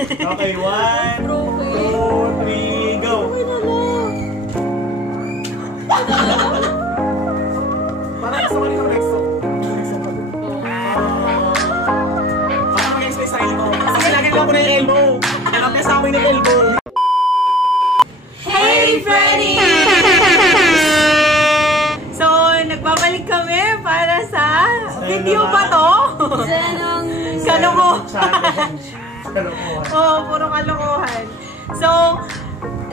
Okay, 1, 2, 3, go! Parang gusto ko rin yung Rexo. Parang mag-explain sa elbow. Kasi nagagawa ko na yung elbow. Nakapyasa ako yung elbow. Hey, Freddy! So, nagbabalik kami para sa video ba to? Kalokohan. Oo, puro kalokohan. So,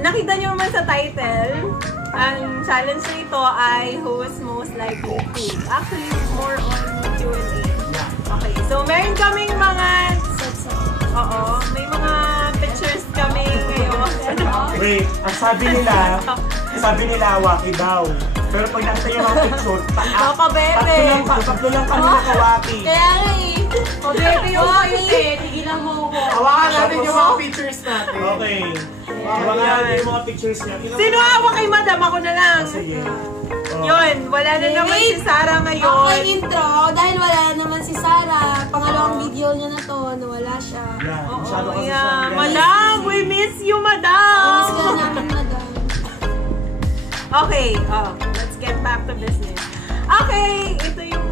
nakita nyo naman sa title, ang challenge nito ay who's most likely to. Actually, more on Q&A. Okay, so meron kaming mga may mga pictures kami ngayon. Wait, ang sabi nila waki daw. Pero pag nakita yung mga picture, tatlo lang kami nakawaki. Kaya nga o baby, yung tigilan mo ko. Hawakan natin yung mga pictures natin. Okay. Hawakan natin yung mga pictures niya. Sino hawak kay madam? Ako na lang. Sige. Yun, wala na naman si Sarah ngayon. Okay, intro. Dahil wala na naman si Sarah, pangalawang video niya na to, nawala siya. Masyado kasi siya. Madam, we miss you, madam. Miss ka namin, madam. Okay, let's get back to business. Okay, ito yung...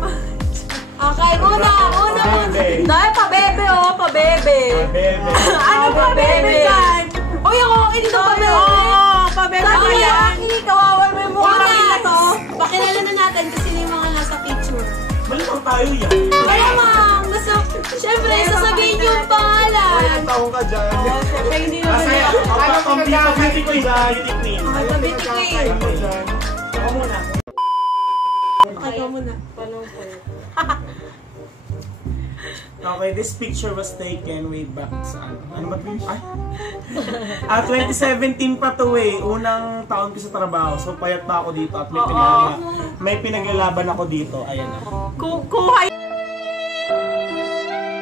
Okay, muna. Dahil pa-bebe, pa-bebe. Ano pa-bebe dyan? Uy, ako, hindi to pa-bebe. Pa-bebe ba yan? Hindi, kawawan mo yung mukha na to. Pakilala na natin kasi yung mga nasa picture. Malamang tayo yan. Malamang. Siyempre, sasabihin yung pangalan. Ilang taong ka dyan? Siyempre, hindi naman yan. Pambiti ko yung nickname. Pambiti ko yun. Ako muna. Okay, ikaw muna. Okay, this picture was taken way back sa ano ba ito? 2017 pa to eh. Unang taon ko sa trabaho. So payat pa ako dito at may pinaglalaban ako dito. Ayan na. Kuha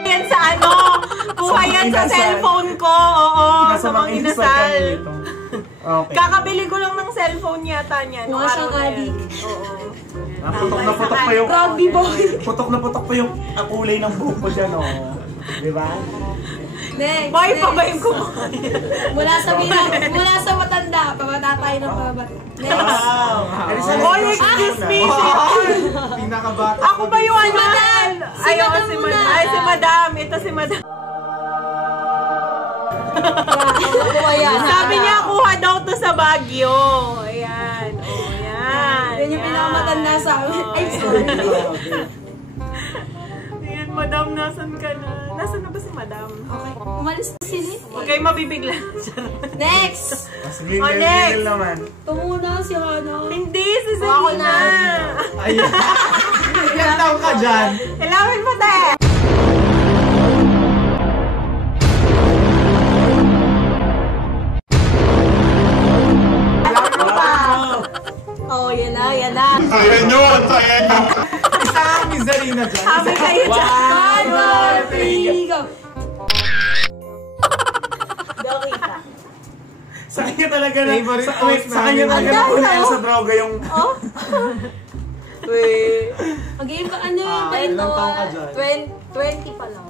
yan sa ano? Kuha yan sa cellphone ko. Oo, sa mga inasal. Okay. Kakabili ko lang ng cellphone yata niya. Mukha siyang adik. Oo. Putok pa yung Proud B-boy. putok pa yung kulay ng buhok ko dyan, oh. Diba? Next. Boy, pa ba yung kumain? Mula sa matanda, pabata tayo ng pabata. Next. Wow! Boy, excuse me! Pinakabata. Ako ba yung ano? Ayoko si madam. Ay, si madam. Ito si madam. Sabi niya, kuha daw to sa Baguio. Ayan. Yan yung pinakamatanda sa amin. Ay, sorry. Ayan, madam, nasan ka na? Nasan na ba si madam? Okay, umalis na sila. Huwag kayo mabibigla. Next! Sige, next naman. Tumuna si Hana. Hindi, si Selena. Ayan. Ilang taong ka dyan? Ilawin mo, te! Oh, yan na. Ayan yun! Isa ang misery na dyan. Sabi kayo dyan. 1, 2, 3, go! Dokita. Sa kanya talaga na, Favorite sa post kanya talaga na unahin sa droga yung... Wait. Okay, ano yung Ilang taong ka dyan? 20 pa lang.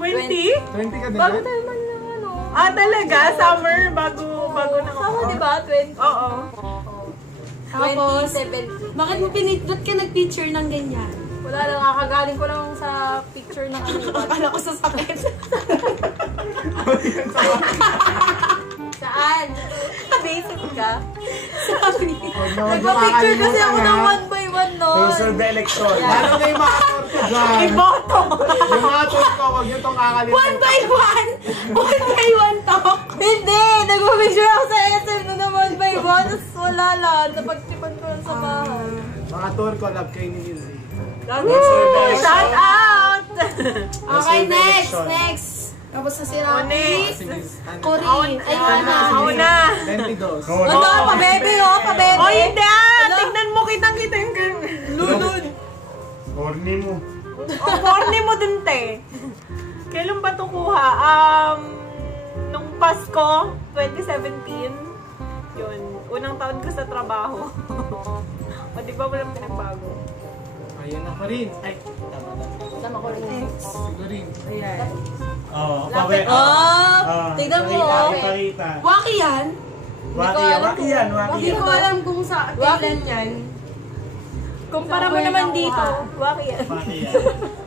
20? 20 ka din Bago dyan? tayo man lang ano. Talaga? Summer? Bago na ako. Tama diba? 20. Oo. Tapos, bakit mo ba't ka nag-picture ng ganyan? Wala lang, kakagaling ko lang sa picture ng ano. Akala ko sa sakit. Saan? Basic ka? Sorry. Nagpa-picture kasi ako ng 1 by 1, no? Closer the election. Lalo na yung mga tour ko dyan. Iboto! Yung mga tour ko, huwag nyo itong kakalimutan. 1 by 1! 1 by 1 to! Hindi! Nagpa-picture ako sa SM na ng 1 by 1. Tapos wala lang. Napagtipan ko lang sa bahay. Mga tour ko, love kayo ni Lizzie. Shout out! Okay, next! Tapos na si Rocky. Cory. Ay, Ako na. 22. Ano? Pabebe, oh! Pabebe! Oh, hindi! Tignan mo, kitang-kita yung lunod. Corny mo. Corny mo din, te. Kailan ba ito kuha? Nung Pasko, 2017. Yun. Unang taon ko sa trabaho. O, di ba walang pinagbago? Ayan na pa rin. Ay, Tama ko rin. siguro rin. Ayan. Oh, tignan mo. Ipakita. Waki yan? Waki yan. Hindi ko alam kung sa kailan yan. Kumpara mo naman dito. Waki yan. Waki yan.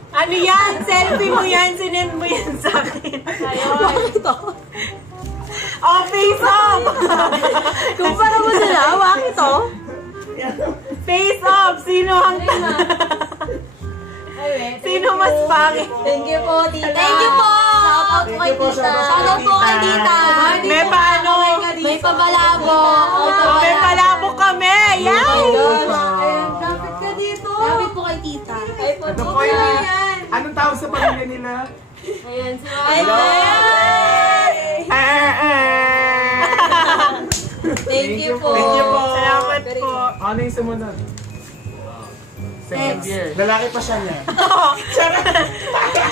Ano yan? Selfie mo yan. Sinend mo yan sa akin. Waki to. Oh, face off! Kumpara mo sila, waki to. Face off! Sino ang... Sino mas pangit? Thank you po, tita. Thank you po! Shoutout po kay tita. Shoutout po kay tita. May paano? May pabalabo. May palabok kami! Yan! Dapat ka dito. Dapat po kay tita. Ito po yan. Anong tawag sa pamilya nila? Ayan, si Thank you po. Thank you po. Salamat po. Ano yung sumunod? Second year. Lalaki pa siya niya.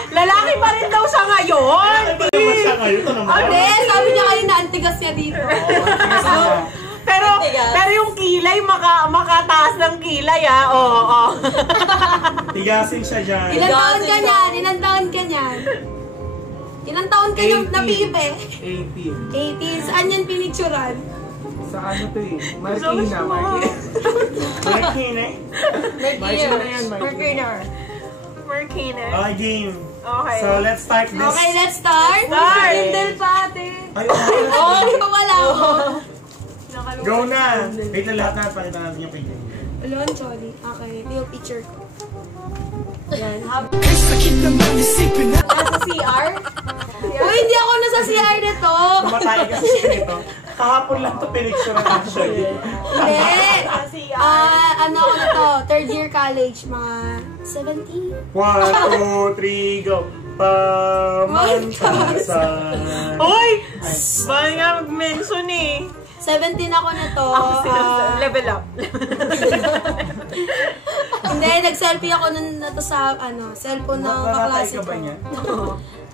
Lalaki pa rin daw siya ngayon! Ito naman siya ngayon. Ito naman. Hindi, sabi niya kanina, antigas niya dito. Pero yung kilay, makataas ng kilay ah. Oo. Tigasin siya dyan. Ilan taon ka niyan? Ilan taon ka niyan? Ilan taon ka niyang 18. napiipe? 18. 18. Saan yan pinicturan? Sa ano to eh? Marikina. Marikina eh. Marikina na yan, Marikina. Marikina. Okay, game. Okay. So, let's start this. Okay, let's start. Start. Kindle pa ate. Ay, Oo, di ba wala ako? go na! Wait na lahat na. Pakita natin yung picture. Alon, sorry. Okay, ito yung picture ko. Yan. Nasa CR? Uy, hindi ako nasa CR nito. Tumatay kasi siya nito. Kahapon lang ito pinicture actually. Hindi. Ano ako na to? Third year college, mga 17. 1, 2, 3, go! Pamantasan. Uy! Baka nga mag-mention eh. 17 ako na to. Level up. Hindi, nag-selfie ako nun na to sa cellphone ng kaklase ka ko. ba niya?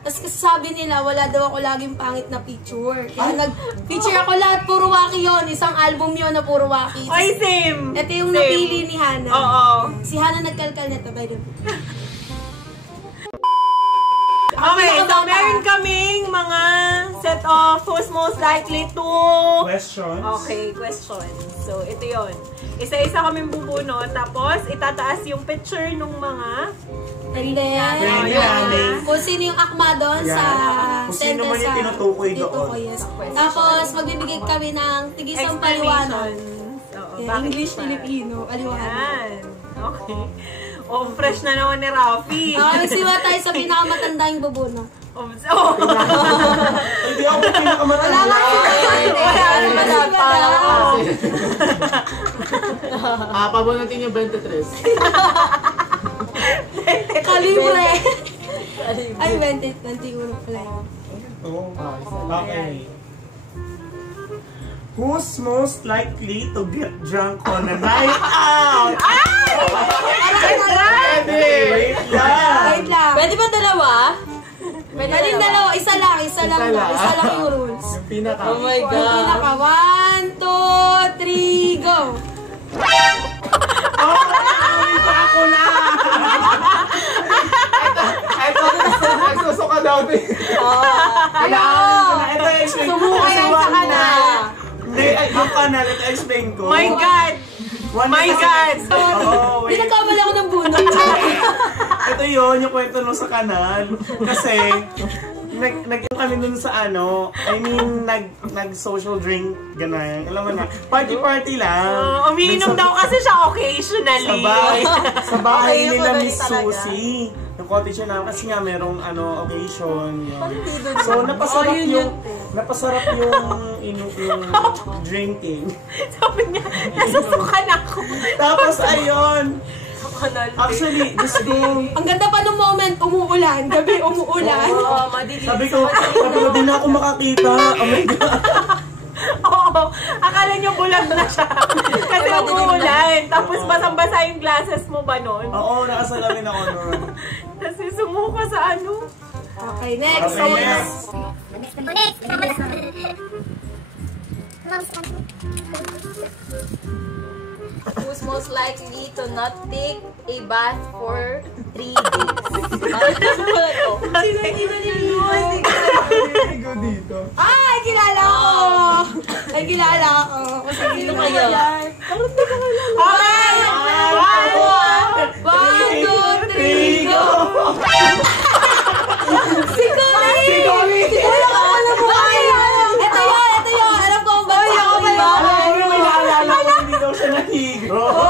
Tapos kasi sabi nila, wala daw ako laging pangit na picture. Kaya nag-picture ako lahat, puro waki yun. Isang album yun na puro waki. Ay, same! Ito yung Same. napili ni Hana. Oo. Si Hana nagkalkal nito, by the way. Okay, so meron kaming mga set of who's most likely to... Questions. Okay, question. So, ito yon. Isa-isa kaming bubuno, tapos itataas yung picture nung mga... And then, Pwede. kung sino yung akma doon Yan. sa Kung sino man yung sentence tinutukoy doon. tinutukoy, yes. Tapos, magbibigay kami ng tigisang paliwanag. Oo, Yeah, bakit English, ba? Filipino, paliwanag. Yan. Okay. Oh, fresh na naman ni Rafi. Okay, magsiwa tayo sa pinakamatanda yung bubuno. Oh. Hindi ako pinakamatanda. Wala naman Pabunutin yung 23. Kalibre! Ay, 21 pala yun. Okay. Who's most likely to get drunk on a night out? Wait lang. Wait lang. Pwede ba dalawa? Pwede dalawa. Isa lang yung rules. Yung pinaka. Oh my God. Yung pinaka. 1, 2, 3, go! Ako na! Ito, nagsusuka daw din. Ito explain ko. Sumuka yan sa kanal. Hindi, yung kanal. Ito explain ko. My God! My God! Oh, Hindi wait. nagkamali ako ng bunot. Ito yun, yung kwento nung sa kanal. Kasi, nag kami dun sa nag-social drink, gano'n. Alam mo na, party lang. Umiinom daw kasi siya occasionally. Sa bahay Okay, nila yung Miss talaga. Susie. Yung cottage namin kasi nga merong occasion. Yun. So, napasarap yung drinking. Sabi niya, nasusukan ako. Tapos, ayun. Actually, Diyos ko. Ang ganda pa nung moment, umuulan. Gabi, umuulan. Sabi ko, di na ako makakita. Oh my God. Oo, akala niyo bulag na siya. Kasi umuulan. Tapos basang-basa yung glasses mo ba nun? Oo, nakasalamin ako nun. Kasi sumuka sa ano. Okay, next. Okay, next. Who's most likely to not take a bath for 3 days? Bakit naman pala to? Sino hindi naliligo? Naliligo dito. Ay, kilala ko! Ay, kilala ko. Sino kaya? Okay! 1, 2, 3, go! Si Cory! Si Cory! Ito yun! Alam ko ang bansa ko ba? Alam mo, may naalala ko, hindi daw siya nahigro. Oo,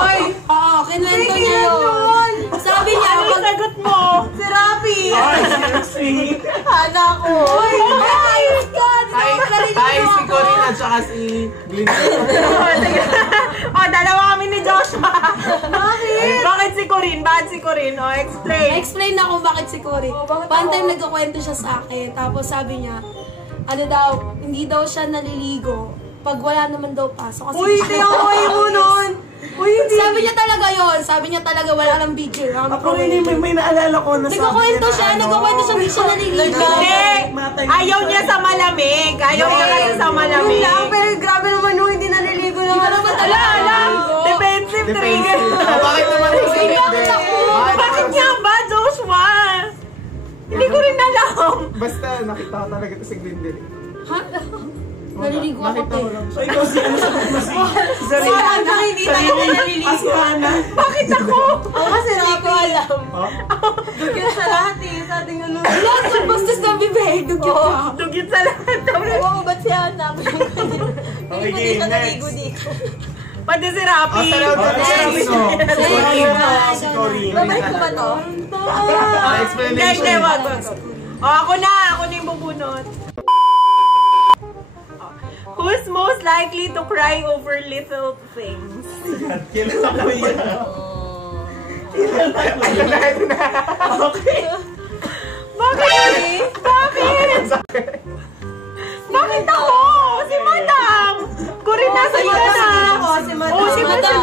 kinwento niya yun. Sabi niya, Ano yung sagot mo? si Rafi! Ay, seriously. Hana ko! Uy, ayos ka! Hi, si Corina at saka si Glinda. Dalawa kami ni Joshua. Bakit si Corinne? Bakit si Corinne? Explain. Na-explain na kung bakit si Cory. One time nagkakwento siya sa akin, tapos sabi niya, ano daw, hindi daw siya naliligo pag wala naman daw pasok. Kasi Uy, tinaway mo nun. Uy, hindi. Sabi niya talaga yun. Sabi niya talaga wala lang video. Ako rin, may naalala ko na Nagkakwento siya, hindi siya naliligo. Hindi. Ayaw niya sa malamig. Ayaw niya kasi sa malamig. Pero grabe naman nung hindi naliligo naman. Hindi naman talaga. Defensive trigger. Bakit naman hindi? Bakit niya ba, Joshua? Hindi ko rin alam. Basta nakita ko talaga ito si Glinda. Ha? Naliligo ako, Nakita ko te. lang. So, ikaw si ano sa si Sarili. Hindi tayo naliligo. Aswana. Bakit ako? Ako kasi hindi ko alam. Dugyot sa lahat eh. Sa ating ano. Lahat ng bastos ng bibig. Dugyot ka. Dugyot sa lahat. Ewan ko ba't siya namin? Okay, Hindi siya next. naligo dito. Pati si Rafi. Si Corinne. Babalik ko ba to? Hindi, wag. Ako na yung bubunot. Who's most likely to cry over little things? Kilala ko yan. Okay. Bakit? Bakit ako? Si Madam! Corinne nasa Si Madam! Si Madam. Oh, si Madam!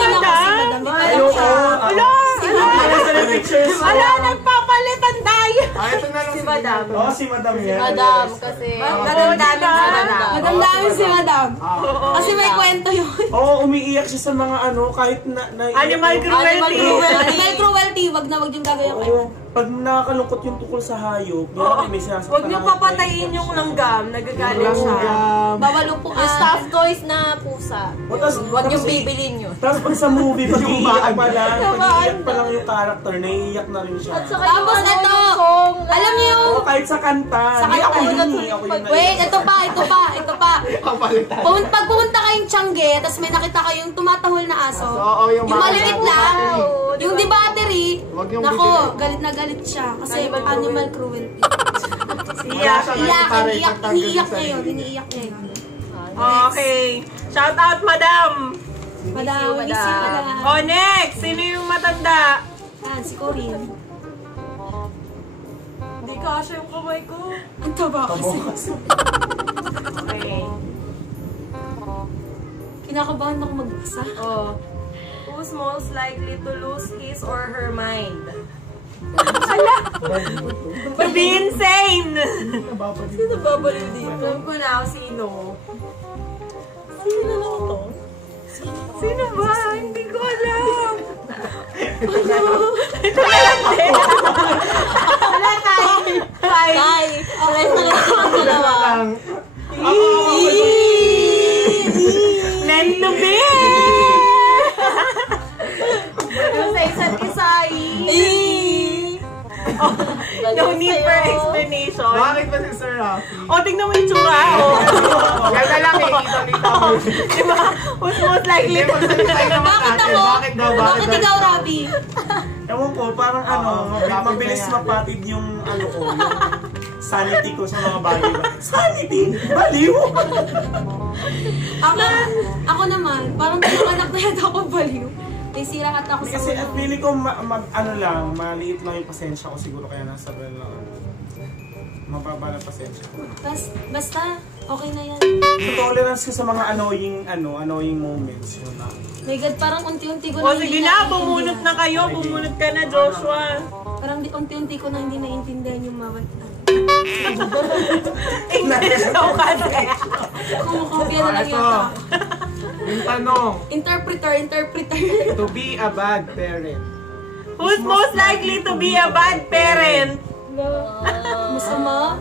Ala, nagpapalitan tayo! Ito na lang si Madam. Oo, si Madam yan. Madam, kasi... Madam namin si Madam. Kasi may kwento yun. Oo, umiiyak siya sa mga ano, kahit na... Animal cruelty! Animal cruelty. Wag na wag yung gagawin kayo. Oo, pag nakakalungkot yung tukol sa hayop, yan, may sinasaktan. Huwag niyo papatayin yung langgam, nagagalit siya. Bawal po Yung stuffed toys na pusa. Huwag niyong bibilin yun. Tapos pag sa movie, pag iiyak pa lang, yung character, naiiyak na rin siya. Tapos ito, alam niyo yung... Oo, kahit sa kanta. Hindi ako yun eh, ako yun. Wait, ito pa. Pag pumunta kayong Tiangge, tapos may nakita kayong tumatahol na aso, Oo, yung maliit lang, Wow. yung di battery, Wag yung nako, galit na galit siya. Kasi animal cruelty. Iyak. Iniiyak niya yun. Okay. Shout out, Madam! Madam, miss you, madam. Oh, next! Sino yung matanda? Yan, si Corinne. Hindi kasha yung kamay ko. Ang taba kasi. Okay. Kinakabahan ako mag-isa. Oh. Who's most likely to lose his or her mind? To be insane! Sino babalik dito? Alam ko na sino. Sino na to? Sino ba? Hindi ko alam. Wala tayo. Tay! Alas na lang ang dalawa. Meant to be! Yung sa isa't kisay. No need for explanation. Bakit ba si Sir Rafi? O, tingnan mo yung tsura. Yan na lang eh, kita mo. Diba? Who's most likely to Bakit ako? Bakit ikaw, Rabi? Ewan ko, parang mabilis mapatid yung ko, yung sanity ko sa mga bagay. Sanity? Baliw! Ako naman, parang anak na yata ako baliw. May sira at ako sa Kasi ulo. at feeling ko maliit lang yung pasensya ko siguro kaya nasa well lang. Mababa na pasensya ko. Basta, okay na yan. Tolerance ko sa mga annoying moments yun na. My God, parang unti-unti ko O, sige na, bumunot na kayo. Bumunot ka na, Joshua. Parang unti-unti ko na hindi naiintindihan yung mga English daw kasi. kumukopya na lang yata. Yung tanong, Interpreter. to be a bad parent. Who's most likely to be a bad parent? Masama?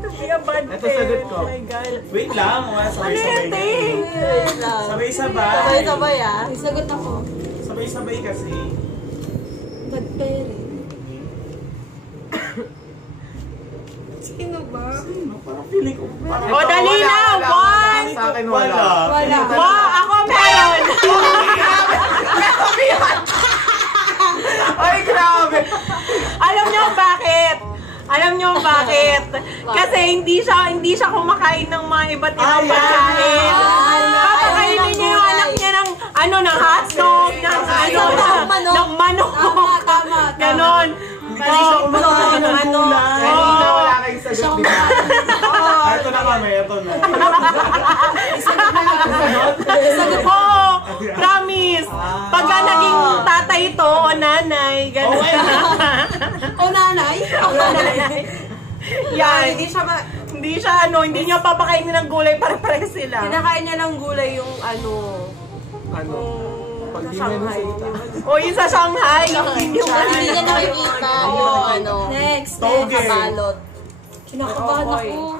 To be a bad Ito parent. sagot ko. Oh my God. Wait lang, mga Ano sabay-sabay. yun, Ting? Sabay-sabay. Sabay-sabay ah. May sagot ako. Sabay-sabay kasi. Bad parent. Sino ba? Parang feeling ko. O, dali na! One! Sa akin wala. Wala. Wow, ako meron! Ay, grabe! Alam niyo bakit? Alam niyo bakit? Kasi hindi siya kumakain ng mga iba't ibang pagkain. Papakainin niya yung anak niya ng ng hotdog, ng manok. Tama. Ganon. Kasi siya kumakain ng gulay. Kanina wala kayong sagot, di ba? Ito na kami, ito na. Oo, promise. Pagka naging tatay to o nanay, ganon. O nanay? Yan. Hindi niya papakainin ng gulay para sila. Kinakain niya ng gulay yung Pag di mo nasalita. O yung sa Shanghai, hindi niya nakikita yung Next. Toge. balot. Kinakabahan ako.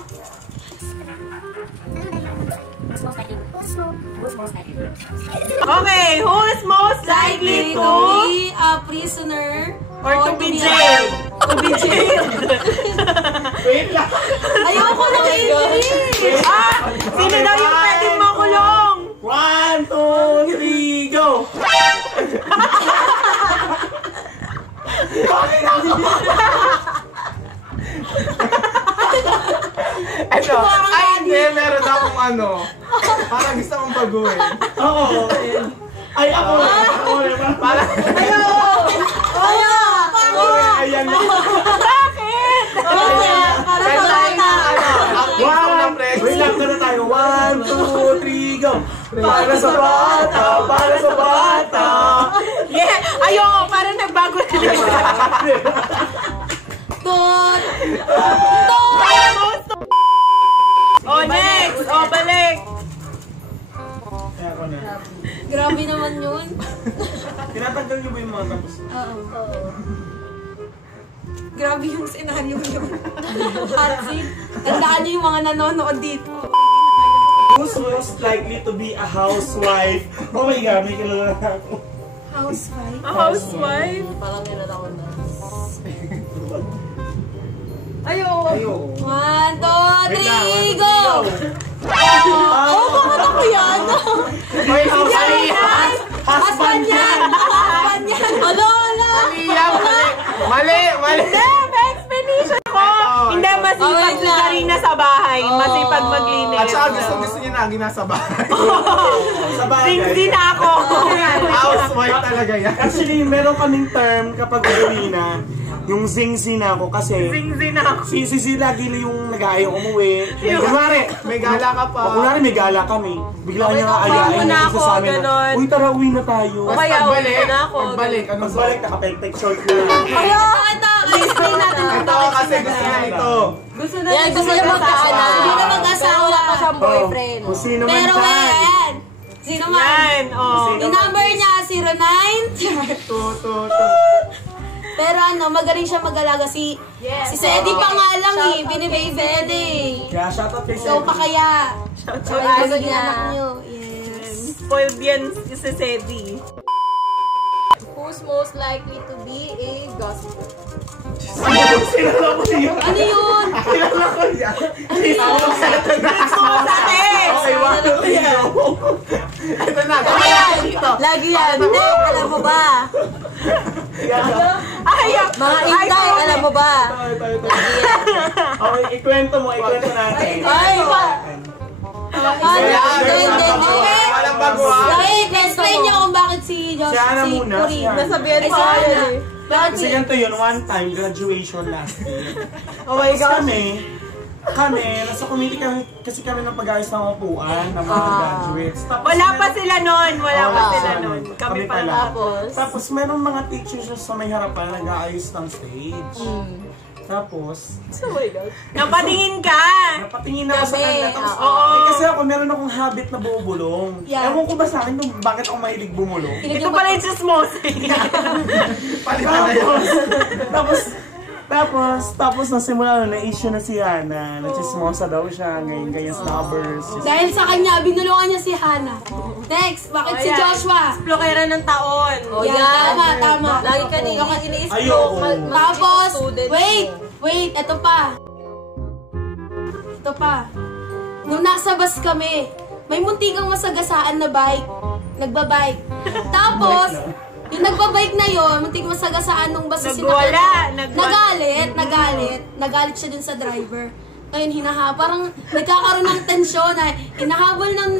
Okay, who is most likely to be a prisoner or to be jailed? To be jailed. Wait lang. Ayoko na English! Sino daw yung pwedeng makulong? 1, 2, 3, go! Ito, ay hindi, meron akong parang gusto mong baguhin. Oo. Ay, ako. Parang, ayan na. Bakit? Para sa bata. Acting ng preso. Wait lang, na tayo. 1, 2, 3, go! Para sa bata, para sa bata. Yeah, ayoko, parang nagbago na lang siya. Tot! Oh, next! Oh, balik! Kaya ako na. Grabe naman yun. Tinatanggal niyo ba yung mga tapos? Oo. Grabe yung senaryo yun. Hot seat. Tandaan niyo yung mga nanonood dito. Who's most likely to be a housewife? Oh my God, may kilala na ako. Housewife. A housewife? Parang nilala ko na. Ayo. 1, 2, 3, go! Oh, Bakit ako yan? May housewife. Husband yan! Husband yan! Alo! Mali! Hindi, may explanation ko. Hindi, masipag si Karina sa bahay. Masipag maglinis. At saka gusto niya na nasa bahay. Sa bagay. Sing-sin ako. Housewife talaga yan. Actually, meron kaming term kapag uwi na, yung sing-sin ako kasi Sing-sin ako. si lagi yung nag-aayong umuwi. Kunwari, May gala ka pa. kunwari may gala kami. Biglaan niya aayain muna niya ako, sa amin na, ganon. uy tara, uwi na tayo. Kaya uwi na ako. Pagbalik, anong Pagbalik, nakapek-tek short na. Ito! I-explain natin kung Ito bakit kasi gusto niya ito. Gusto na Yan, gusto niya magkaanak. Hindi na mag-asawa. Wala pa siyang boyfriend. Kung sino man Pero dyan. ayan! Sino man? Yan, oh. Yung number niya, 09. Pero magaling siya mag-alaga. Si Sedi pa nga lang binibaby niya na Kaya shoutout kay So, pa kaya? Yung Ay, aso magiging niya. anak niyo. Yes. Spoiled yan si Sedi. Who's most likely to be a gossiper? Sinala ko yun. Ano yun? Sinala ko yan. Ito sa text! Okay, 1, 2, 3, go. Ito na. Lagi yan. Hindi, alam mo ba? Mga intay, alam mo ba? Okay, ikwento natin. Ay, Walang baguhan. Wait, explain niyo kung bakit si Josh, Siya na si muna, Corinne. siya. Nasabihan Ay, ko siya yan na. eh. Kasi ganito yun, one time, graduation last year. Oh my Tapos gosh. kami, nasa committee kasi kami ng pag-ayos ng upuan ng mga graduates. Tapos Wala pa meron- sila nun. Wala pa Wala. sila nun. Kami pa lang. Tapos, Tapos meron mga teachers sa may harapan nag-aayos ng stage. Tapos, Napatingin ka! napatingin ako sa Gabi, kanya. Tapos, oo. kasi ako meron akong habit na bumubulong. Yeah. Ewan ko ba sa akin kung bakit ako mahilig bumulong. Ito pala yung chismosing. Tapos nasimula na na-issue na si Hana. Nagchismosa daw siya, ganyan snobbers. Dahil sa kanya, binulungan niya si Hana. Next, bakit si Ayan. Joshua? Explokera ng taon. Yan, tama. Lagi ka Ayoko. Tapos, wait, eto pa. Nung nasa bus kami, may muntikang masagasaan na bike. Nagbabike. Tapos, yung nagbabike na yon, muntikang masagasaan nung bus na Nagwala. Nagalit siya dun sa driver. Ngayon, parang nagkakaroon ng tensyon na hinahabol ng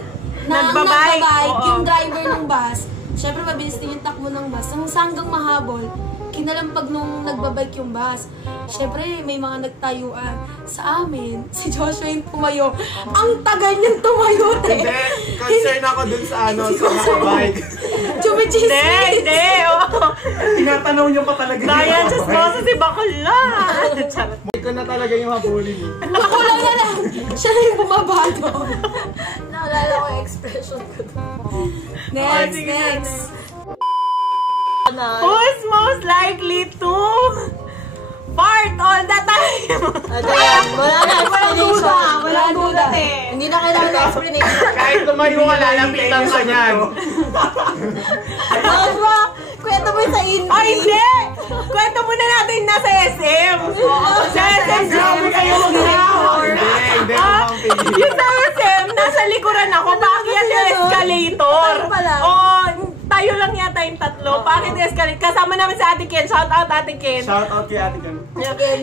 nagbabike Oo. yung driver ng bus. Siyempre, mabilis din yung takbo ng bus. Hanggang mahabol, kinalampag nung nagbabike yung bus. Siyempre, may mga nagtayuan. Sa amin, si Joshua yung tumayo. Ang tagal niyang tumayo, te. Hindi, concern ako dun sa sa bike. Chumichismis. Hindi. Tinatanaw niyo pa talaga. Kaya chismosa si Bakla. Charot. Hindi ko na talaga yung habulin. Ako lang na lang. Siya na yung bumaba doon. Naalala ko yung expression ko. Next. Who is most likely to fart all the time? Wala na explanation. Walang duda, te. Hindi na kailangan ng explanation. Kahit tumayo ka, lalapitan ka niyan. Joshua, kwento mo yung sa intro. Ay, hindi! Kwento muna natin nasa SM. Sa SM, Grabe kayo mag-out! Hindi, yung sa SM, nasa likuran ako. Paakyat yung escalator. Ano pala? Tayo lang yata yung tatlo. Paakyat yung escalator. Kasama namin sa Ate Ken. Shout out Ate Ken. Shout out kay Ate Gan.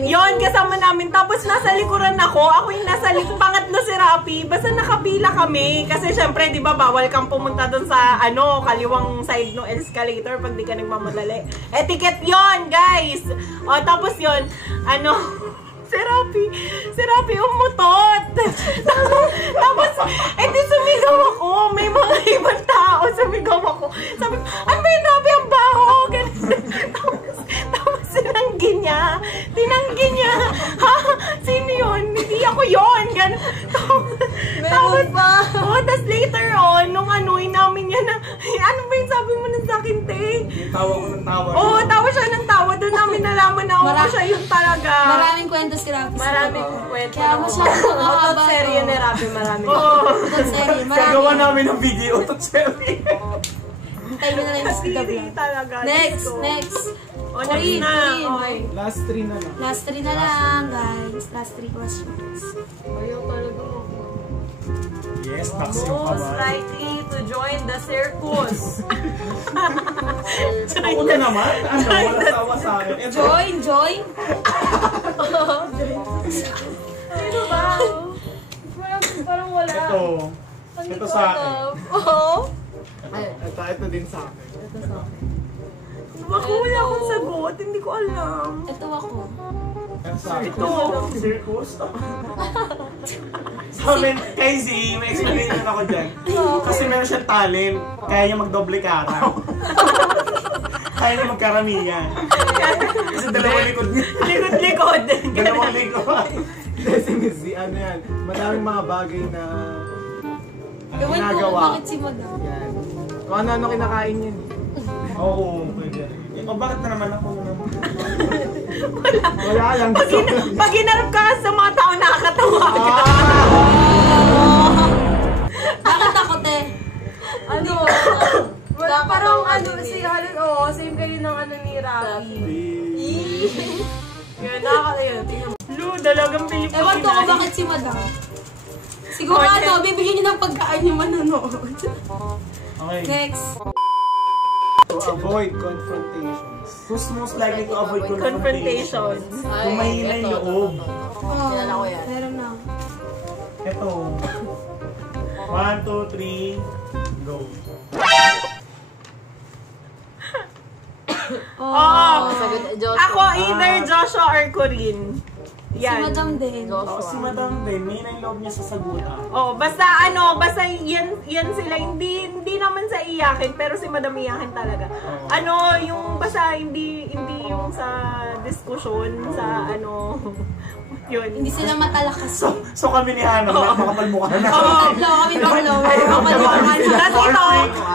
Yon, kasama namin. Tapos nasa likuran ako. Ako yung nasa pangatlo si Rapi. Basta nakapila kami. Kasi syempre, di ba, bawal kang pumunta dun sa, kaliwang side ng escalator pag di ka nagmamadali. Etiquette yon, guys! O, tapos yon, si Rapi umutot. Tapos, di sumigaw ako. May mga ibang tao, sumigaw ako. Sabi, ano ba yun, Rapi, ang baho? Tapos tinanggi niya. Ha? Sino yun? Hindi ako yun. Meron pa. Tapos later on, nung namin niya na, ano ba yung sabi mo nun sa akin, te? Tawa ko ng tawa. Oo, tawa siya ng tawa. Doon namin nalaman na siya yung talaga. Maraming kwento si Rafi. Maraming kwento. Kaya masyadong mahaba. Out serye ni Rafi, marami. Utot serye. Gagawa Marami. namin ng video, utot serye. Hintayin mo na lang yung sticker Hindi vlog. talaga. Next. O, next na. Okay. Last 3 na lang. Last 3 na lang, guys. Last 3 questions. Ayaw talaga mo. Yes, tax yung Most kawan. likely to join the circus. Ako na naman. Wala tawa sa akin. Join. Ano ba? Parang wala. Ito sa akin. Oo. Ito din sa akin. Ako wala akong sagot. Hindi ko alam. Ito ako. Ito sa akin. Ito, circus. Sa amin, kay Z, may explanation ako dyan. Kasi meron siyang talent. Kaya niya magdoble kara. Kaya niya magkaramihan. Kasi dalawang likod niya. Likod-likod. Dalawang likod. Kasi Miss Z, yan? Madaming mga bagay na Ewan ko ginagawa. bakit si Madam. Yan. Kung ano-ano kinakain yan. Oo, pwede. O bakit na naman ako naman? Wala lang. Pag hinarap ka sa mga tao, nakakatawa ka. Bakit ako, te? Ano? Parang si Halen, same kayo ng ni Rafi. Yun, nakakatawa. Tingnan mo. Lu, dalagang Pilipino. Ewan ko kung bakit si Madam. Siguro bibigyan niyo ng pagkaan yung manonood. Okay. Next. To avoid confrontations. Who's most likely to avoid Confrontation. confrontations? Kung mahina yung loob. Kilala ko yan. Meron na. Ito. 1, 2, 3, go. Oo. Sagot, Joshua. Ako, either Joshua or Corinne. Si Yan. Madam din. Oo, si Madam din, mahina yung loob niya sa sagutan. Oh, basta yan sila, hindi naman sa iyakin, pero si Madam iyakin talaga. Yung basta hindi yung sa diskusyon, sa ano, yun. Hindi sila matalakas. So kami ni Hannah, makapalmukha na. Tatlo kami baklo. Tapos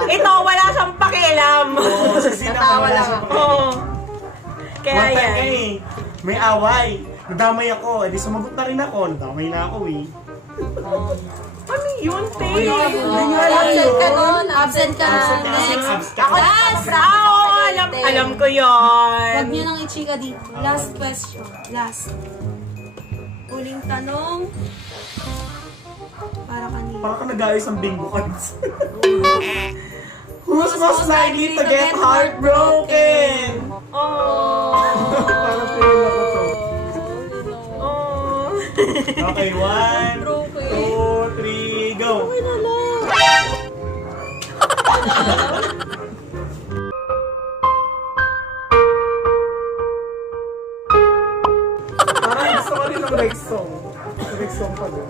ito, wala siyang pakialam. Oo, sa sina wala siya. Oo. Kaya One time yan. eh, may away. Nadamay ako, edi sumagot na rin ako. Nadamay na ako eh. Ano yun, te? Absent ka nun. Absent ka. Next. Ako Last. alam ko yun. Huwag niyo nang i-chika dito. Last question. Last. Huling tanong. Para kanina. Parang ka nag-ayos ng bingo cards. Who's most likely to get heartbroken? Parang feel ako to. Oh. Okay, 1, 2, 3, go! Parang gusto ko rin ng Rex song. Rex song pa din.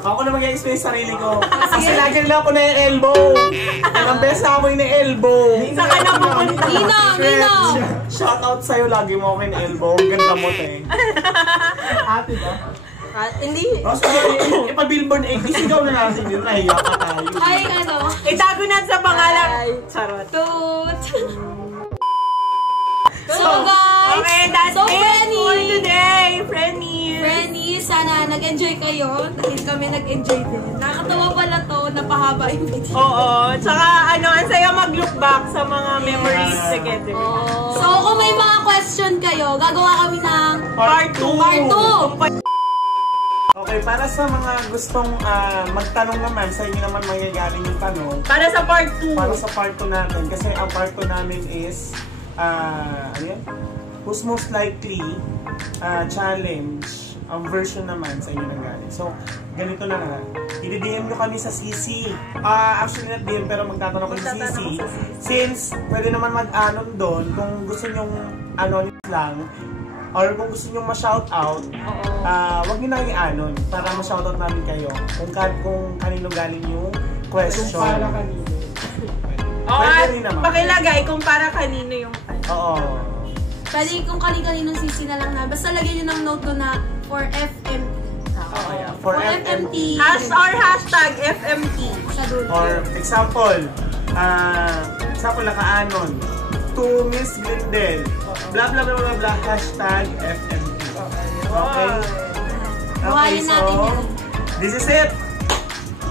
Ako na mag-explain sa sarili ko. Kasi lagi nila ako na yung elbow. Ilang beses na ako yung elbow. Saka na pupunta. Nino! Shout out sa'yo, lagi mo ako yung elbow. Ganda mo, te. Ate ba? Hindi. O, so, ipa-billboard 80, sigaw na natin yun. Nahiya ka tayo. Ay, ano? Itago na sa pangalan. Charot. Toot! So, guys! Okay, that's so, it for today, Frennies. Frennies, sana nag-enjoy kayo. Dahil kami nag-enjoy din. Nakakatawa pala to, napahaba yung video. Oo, tsaka ano, ang saya mag-look back sa mga memories together. So, kung may mga question kayo, gagawa kami ng Part 2. Part 2. Okay, para sa mga gustong magtanong naman, sa inyo naman mangyagaling yung tanong. Para sa part 2. Para sa part 2 natin. Kasi ang part 2 namin is, ano yan? Who's most likely challenge. Ang version naman sa inyo nang galing. So, ganito na nga. I-DM nyo kami sa CC. Actually, not DM, pero magtatanong ko sa CC. Since, pwede naman mag-anon doon, kung gusto nyong anonymous lang, or kung gusto nyong ma-shoutout, wag nyo na i-anon para ma-shoutout namin kayo. Kung kanino galing yung question. Kung para kanino. Pwede rin naman. Pakilagay kung para kanino yung Oo. Pwede kung kani-kaninong sisi na lang na. Basta lagyan nyo ng note doon na for FMT. Yeah. For FMT. or hashtag FMT. Sa dulo. Or example, naka-anon. To Miss Glendale. Blah blah blah blah blah. Hashtag FMT. Okay? Buhayin natin yan. This is it.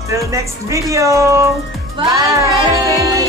Till next video. Bye!